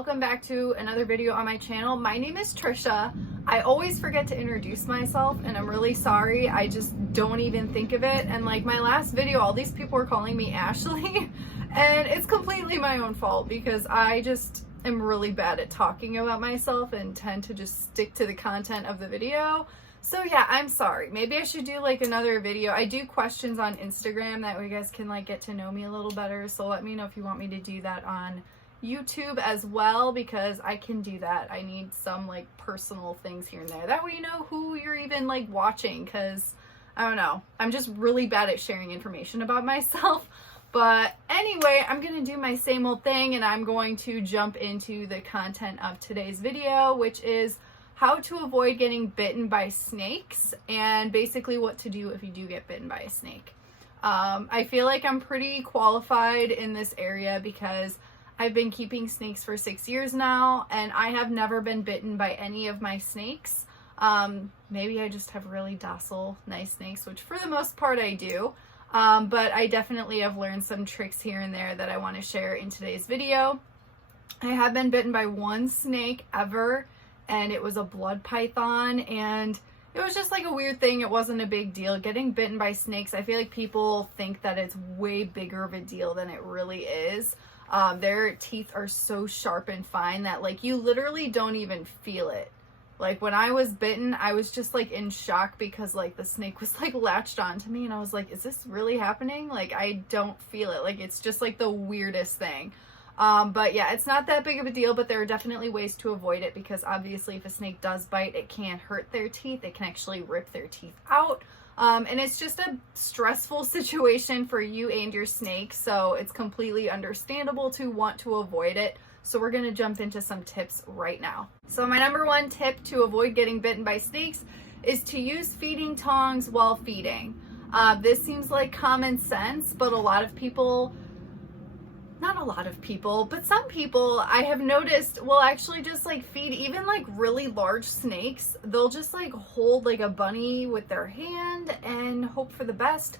welcome back to another video on my channel. My name is Trisha. I always forget to introduce myself and I'm really sorry. I just don't even think of it. And like my last video, all these people were calling me Ashley and it's completely my own fault because I just am really bad at talking about myself and tend to just stick to the content of the video. So yeah, I'm sorry. Maybe I should do like another video. I do questions on Instagram, that way you guys can like get to know me a little better. So let me know if you want me to do that on YouTube as well, because I can do that. I need some like personal things here and there. That way you know who you're even like watching, because I don't know. I'm just really bad at sharing information about myself. But anyway, I'm going to do my same old thing and I'm going to jump into the content of today's video, which is how to avoid getting bitten by snakes and basically what to do if you do get bitten by a snake. I feel like I'm pretty qualified in this area because I've been keeping snakes for 6 years now and I have never been bitten by any of my snakes. Maybe I just have really docile, nice snakes, which for the most part I do. But I definitely have learned some tricks here and there that I want to share in today's video. I have been bitten by one snake ever, and it was a blood python, and it was just like a weird thing. It wasn't a big deal. Getting bitten by snakes, I feel like people think that it's way bigger of a deal than it really is. Their teeth are so sharp and fine that like you literally don't even feel it. Like when I was bitten, I was just like in shock because like the snake was like latched onto me and I was like, is this really happening? Like I don't feel it. Like it's just like the weirdest thing. But yeah, it's not that big of a deal, but there are definitely ways to avoid it because obviously if a snake does bite, it can hurt their teeth. It can actually rip their teeth out. And it's just a stressful situation for you and your snake. So it's completely understandable to want to avoid it. So we're going to jump into some tips right now. So my number one tip to avoid getting bitten by snakes is to use feeding tongs while feeding. This seems like common sense, but a lot of people, not a lot of people, but some people I have noticed will actually just like feed even like really large snakes. They'll just like hold like a bunny with their hand and hope for the best.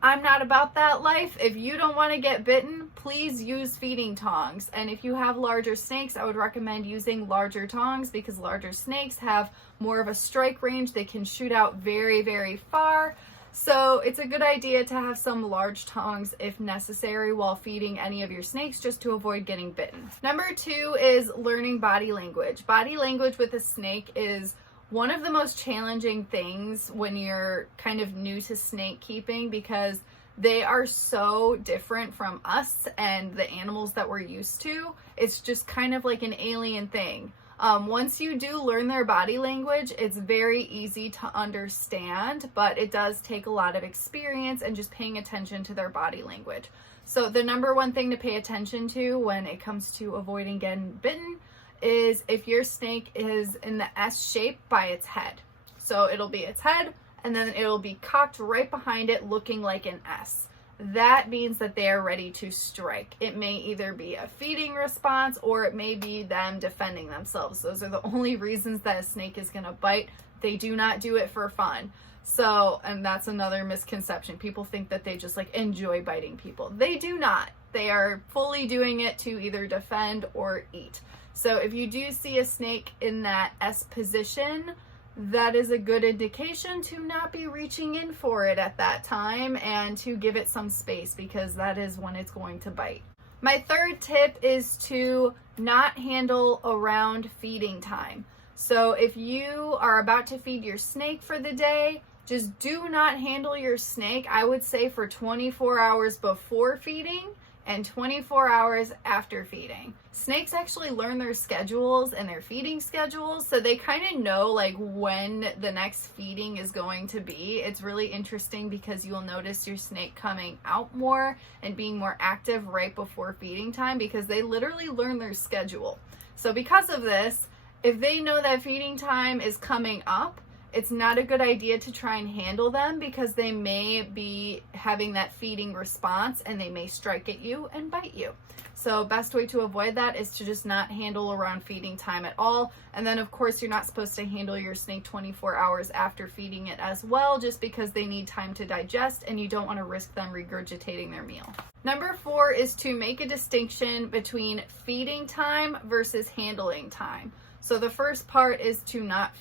I'm not about that life. If you don't want to get bitten, please use feeding tongs. And if you have larger snakes, I would recommend using larger tongs because larger snakes have more of a strike range. They can shoot out very, very far. So it's a good idea to have some large tongs if necessary while feeding any of your snakes just to avoid getting bitten. Number two is learning body language. Body language with a snake is one of the most challenging things when you're kind of new to snake keeping because they are so different from us and the animals that we're used to. It's just kind of like an alien thing. Once you do learn their body language, it's very easy to understand, but it does take a lot of experience and just paying attention to their body language. So the number one thing to pay attention to when it comes to avoiding getting bitten is if your snake is in the S shape by its head. So it'll be its head and then it'll be cocked right behind it looking like an S. That means that they are ready to strike. It may either be a feeding response or it may be them defending themselves. Those are the only reasons that a snake is going to bite. They do not do it for fun. So, and that's another misconception. People think that they just like enjoy biting people. They do not. They are fully doing it to either defend or eat. So if you do see a snake in that S position, that is a good indication to not be reaching in for it at that time and to give it some space because that is when it's going to bite. My third tip is to not handle around feeding time. So if you are about to feed your snake for the day, just do not handle your snake, I would say, for 24 hours before feeding and 24 hours after feeding. Snakes actually learn their schedules and their feeding schedules, so they kind of know like when the next feeding is going to be. It's really interesting because you'll notice your snake coming out more and being more active right before feeding time because they literally learn their schedule. So because of this, if they know that feeding time is coming up it's not a good idea to try and handle them because they may be having that feeding response and they may strike at you and bite you. So best way to avoid that is to just not handle around feeding time at all. And then of course you're not supposed to handle your snake 24 hours after feeding it as well, just because they need time to digest and you don't want to risk them regurgitating their meal. Number 4 is to make a distinction between feeding time versus handling time. So the first part is to not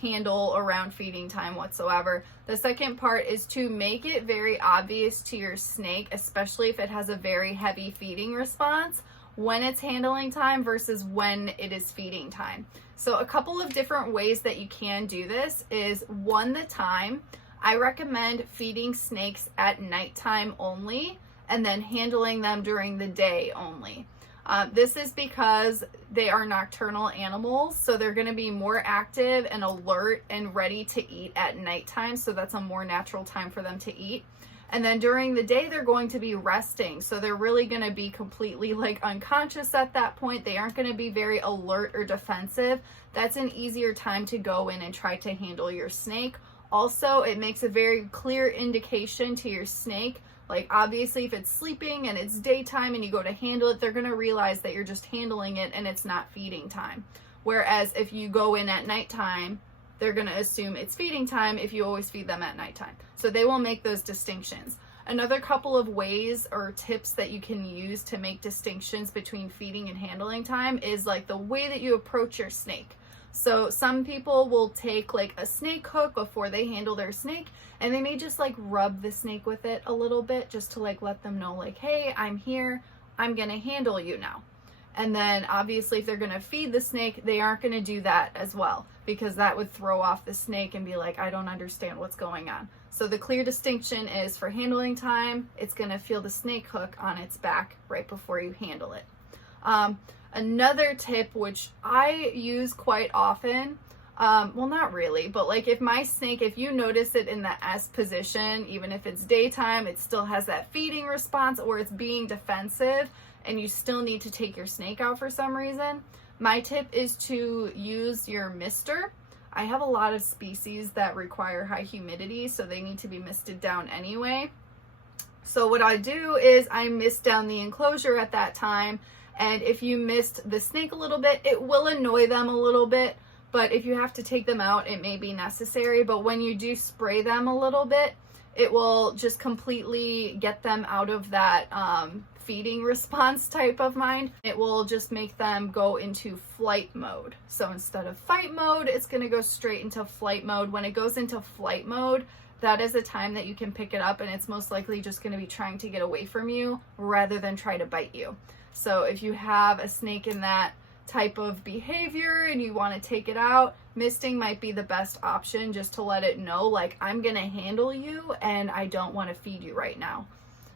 handle around feeding time whatsoever. The second part is to make it very obvious to your snake, especially if it has a very heavy feeding response, when it's handling time versus when it is feeding time. So a couple of different ways that you can do this is, one, the time. I recommend feeding snakes at nighttime only and then handling them during the day only. This is because they are nocturnal animals, so they're going to be more active and alert and ready to eat at nighttime, so that's a more natural time for them to eat. And then during the day, they're going to be resting, so they're really going to be completely unconscious at that point. They aren't going to be very alert or defensive. That's an easier time to go in and try to handle your snake. Also, it makes a very clear indication to your snake. Obviously, if it's sleeping and it's daytime and you go to handle it, they're going to realize that you're just handling it and it's not feeding time. Whereas if you go in at nighttime, they're going to assume it's feeding time if you always feed them at nighttime. So they will make those distinctions. Another couple of ways or tips that you can use to make distinctions between feeding and handling time is the way that you approach your snake. So some people will take a snake hook before they handle their snake, and they may just rub the snake with it a little bit just to let them know hey, I'm here, I'm gonna handle you now. And then obviously if they're gonna feed the snake, they aren't gonna do that as well, because that would throw off the snake and be I don't understand what's going on. So the clear distinction is, for handling time, it's gonna feel the snake hook on its back right before you handle it. Another tip, which I use quite often, well, not really, but if my snake, if you notice it in the S position, even if it's daytime, it still has that feeding response, or it's being defensive and you still need to take your snake out for some reason, my tip is to use your mister. I have a lot of species that require high humidity, so they need to be misted down anyway. So what I do is I mist down the enclosure at that time. And if you mist the snake a little bit, it will annoy them a little bit, but if you have to take them out, it may be necessary. But when you do spray them a little bit, it will just completely get them out of that feeding response type of mind. It will just make them go into flight mode. So instead of fight mode, it's going to go straight into flight mode. When it goes into flight mode, that is a time that you can pick it up, and it's most likely just going to be trying to get away from you rather than try to bite you. So if you have a snake in that type of behavior and you want to take it out, misting might be the best option, just to let it know I'm going to handle you and I don't want to feed you right now.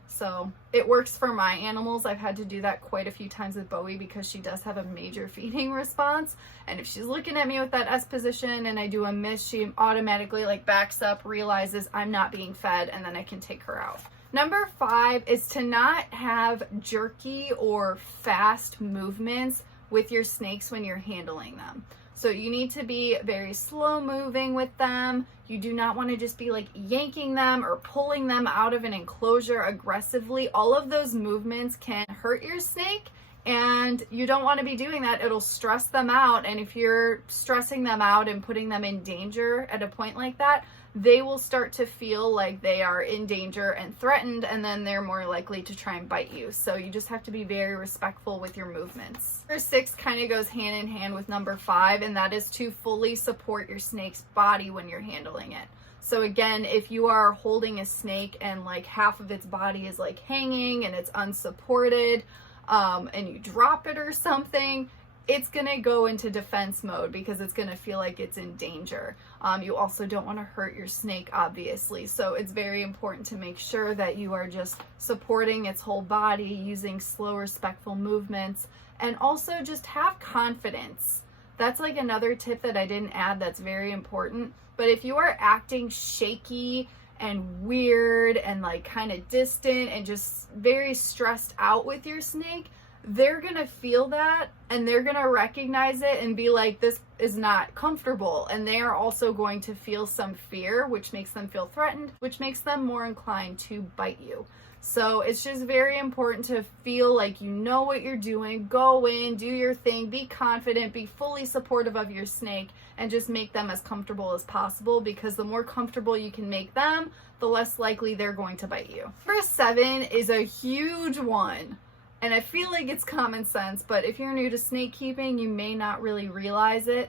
So it works for my animals. I've had to do that quite a few times with Bowie because she does have a major feeding response. And if she's looking at me with that S position and I do a mist, she automatically backs up, realizes I'm not being fed, and then I can take her out. Number 5 is to not have jerky or fast movements with your snakes when you're handling them. So you need to be very slow moving with them. You do not want to just be yanking them or pulling them out of an enclosure aggressively. All of those movements can hurt your snake, and you don't want to be doing that. It'll stress them out, and if you're stressing them out and putting them in danger at a point like that, they will start to feel like they are in danger and threatened, and then they're more likely to try and bite you. So you just have to be very respectful with your movements. Number 6 kind of goes hand in hand with number 5, and that is to fully support your snake's body when you're handling it. So again, if you are holding a snake and half of its body is hanging and it's unsupported, and you drop it or something, it's going to go into defense mode because it's going to feel like it's in danger. You also don't want to hurt your snake, obviously. So it's very important to make sure that you are just supporting its whole body, using slow, respectful movements, and also just have confidence. That's another tip that I didn't add that's very important. But if you are acting shaky and weird and kind of distant and just very stressed out with your snake, they're gonna feel that and they're gonna recognize it and be like, this is not comfortable. And they are also going to feel some fear, which makes them feel threatened, which makes them more inclined to bite you. So it's just very important to feel like you know what you're doing. Go in, do your thing, be confident, be fully supportive of your snake, and just make them as comfortable as possible, because the more comfortable you can make them, the less likely they're going to bite you. Number 7 is a huge one. And I feel like it's common sense, but if you're new to snake keeping, you may not really realize it.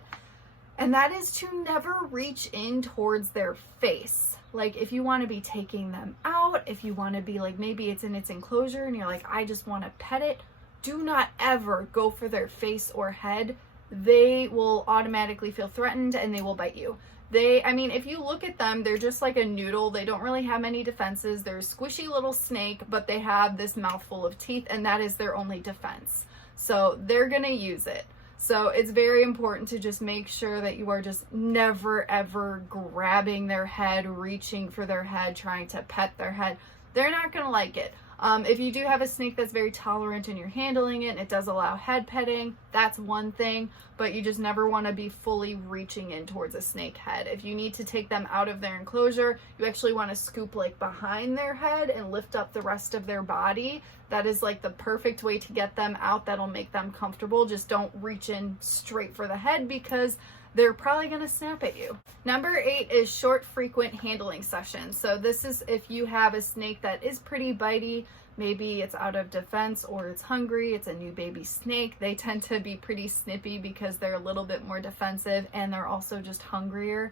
And that is to never reach in towards their face. Like if you want to be taking them out, if you want to be like, maybe it's in its enclosure and you're like, I just want to pet it, do not ever go for their face or head. They will automatically feel threatened and they will bite you. If you look at them, they're just like a noodle. They don't really have many defenses. They're a squishy little snake, but they have this mouthful of teeth, and that is their only defense. So they're gonna use it. So it's very important to just make sure that you are just never ever grabbing their head, reaching for their head, trying to pet their head. They're not gonna like it. If you do have a snake that's very tolerant and you're handling it and it does allow head petting, that's one thing, but you just never want to be fully reaching in towards a snake head. If you need to take them out of their enclosure, you actually want to scoop like behind their head and lift up the rest of their body. That is like the perfect way to get them out. That'll make them comfortable. Just don't reach in straight for the head, because they're probably going to snap at you. Number 8 is short, frequent handling sessions. So this is if you have a snake that is pretty bitey, maybe it's out of defense or it's hungry, it's a new baby snake. They tend to be pretty snippy because they're a little bit more defensive and they're also just hungrier.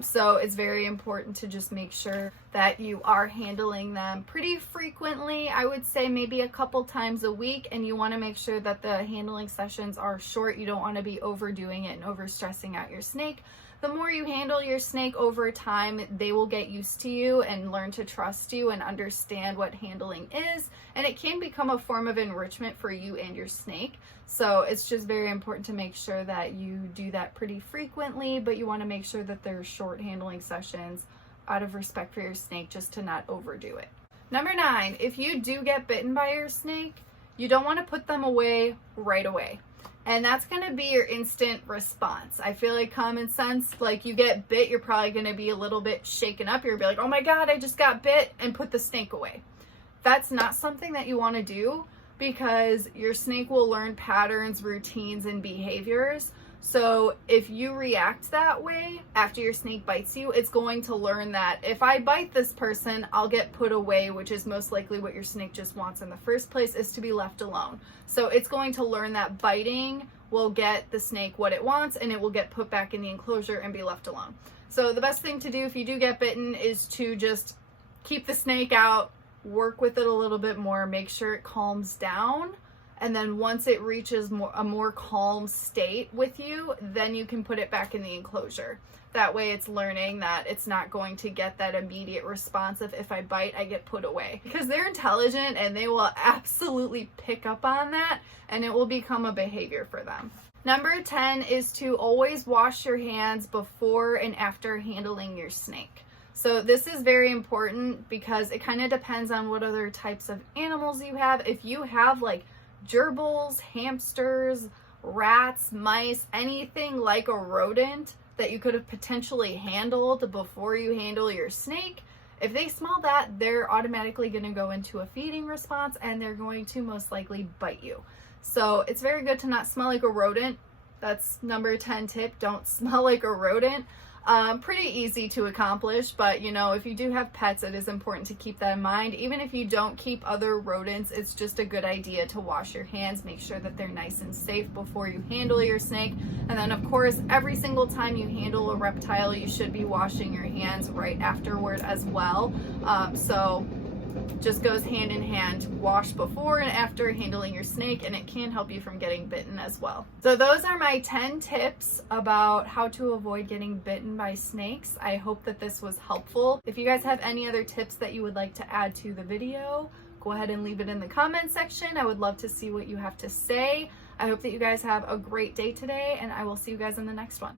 So it's very important to just make sure that you are handling them pretty frequently. I would say maybe a couple times a week, and you want to make sure that the handling sessions are short. You don't want to be overdoing it and overstressing out your snake. The more you handle your snake over time, they will get used to you and learn to trust you and understand what handling is. And it can become a form of enrichment for you and your snake. So it's just very important to make sure that you do that pretty frequently, but you want to make sure that they're short handling sessions out of respect for your snake, just to not overdo it. Number 9, if you do get bitten by your snake, you don't want to put them away right away. And that's going to be your instant response. I feel like common sense, like you get bit, you're probably going to be a little bit shaken up. You're going to be like, oh my God, I just got bit, and put the snake away. That's not something that you want to do, because your snake will learn patterns, routines, and behaviors. So if you react that way after your snake bites you, it's going to learn that if I bite this person, I'll get put away, which is most likely what your snake just wants in the first place, is to be left alone. So it's going to learn that biting will get the snake what it wants, and it will get put back in the enclosure and be left alone. So the best thing to do if you do get bitten is to just keep the snake out, work with it a little bit more, make sure it calms down. And then once it reaches a more calm state with you, then you can put it back in the enclosure. That way it's learning that it's not going to get that immediate response of, if I bite, I get put away. Because they're intelligent and they will absolutely pick up on that, and it will become a behavior for them. Number 10 is to always wash your hands before and after handling your snake. So this is very important because it kind of depends on what other types of animals you have. If you have like gerbils, hamsters, rats, mice, anything like a rodent that you could have potentially handled before you handle your snake, if they smell that, they're automatically going to go into a feeding response and they're going to most likely bite you. So it's very good to not smell like a rodent. That's number 10 tip. Don't smell like a rodent. Pretty easy to accomplish, but if you do have pets, it is important to keep that in mind. Even if you don't keep other rodents, it's just a good idea to wash your hands, make sure that they're nice and safe before you handle your snake. And then of course, every single time you handle a reptile, you should be washing your hands right afterward as well. So just goes hand in hand, wash before and after handling your snake, and it can help you from getting bitten as well. So those are my 10 tips about how to avoid getting bitten by snakes. I hope that this was helpful. If you guys have any other tips that you would like to add to the video, go ahead and leave it in the comment section. I would love to see what you have to say. I hope that you guys have a great day today, and I will see you guys in the next one.